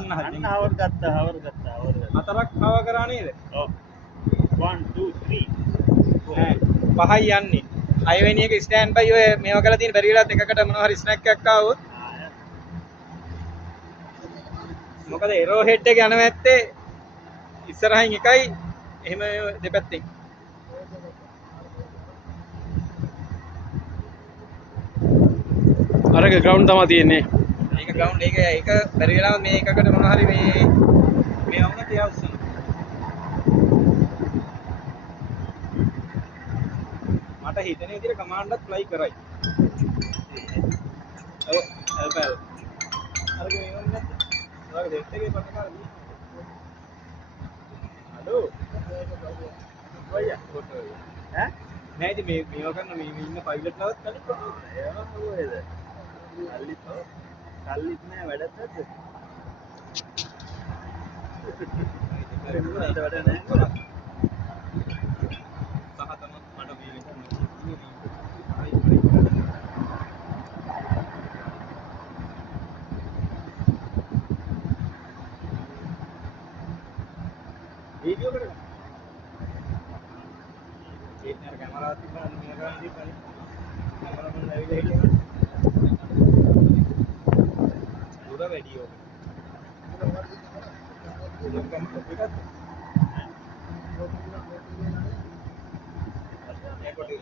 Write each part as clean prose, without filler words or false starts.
අන්න හවර් ගත්තා. හතරක් හව කරා නේද? ඔව් 1 2 3 නෑ. පහයි යන්නේ. 6 වෙනි එක ස්ටෑන්ඩ් බයි ඔය මේවා කරලා තියෙන බැරි වෙලාවත් එකකට මොනවා හරි ස්නැක් එකක් ආවොත් මොකද එරෝ හෙඩ් එක යනවා ඇත්තේ ඉස්සරහින් එකයි එහෙම දෙපැත්තෙන් අරක ග්‍රවුන්ඩ් තමයි තියෙන්නේ. ඒක ග්‍රවුන්ඩ් ඒක බැරි වෙලාවත් මේ එකකට මොනවා හරි මේ වුණත් එයා උස්සන මට හිතෙන විදිහට කමාන්ඩ්ත් ෆ්ලයි කරයි. ඔව් එල්පල් අරක මේ වුණත් නැද්ද? ඔයාගේ දෙට් එකේ පටකාර දී. හලෝ. ඔයා ෆොටෝ. ඈ? නෑ ඉතින් මේවා කරන මේ ඉන්න පයිලට්ලවත් කලින් ෆොටෝ. ඒවා කොහෙද? කල්ලිත් නෑ වැඩත් නැද්ද? වැඩ නෑ. वीडियो करेगा एक नर कैमरा आती है मेरा नहीं पानी कैमरा में लगी है पूरा वीडियो लोग का कॉपी का ये कोटी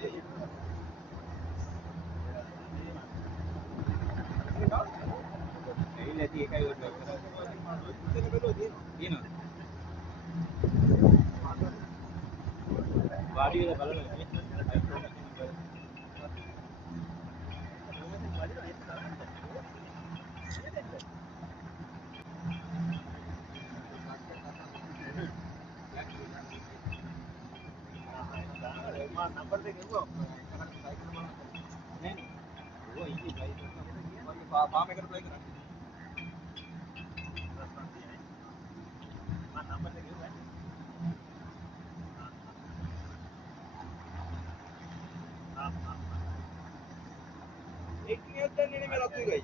ये लेती है कई और ये ना गाड़ी वाला බලන්න नंबर दे गो नहीं वो इजी भाई पा में कर अप्लाई करा नंबर दे गो एक नहीं होता नहीं मेरा कोई गई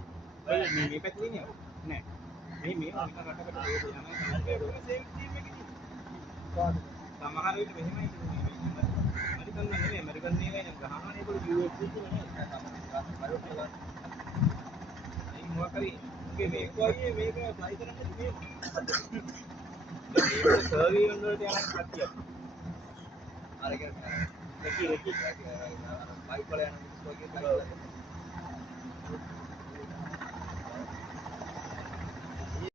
भाई मैं पे नहीं है नहीं मैं उनका रटा कर दे जाना है सेम टीम में की සමහර විට මෙහෙමයි අමරිකන් නෙමෙයි අමරිකන් නේ වෙන ගහනවා නේ පොඩි US එකේ නේ ඒ මොකක් හරි මේ මේක වගේ මේක ට්‍රයි කරන්නේ මේ සර්වි වලට යන කට්ටිය අර ඒක රෙකි බයික් වල යන මිනිස්සු වගේ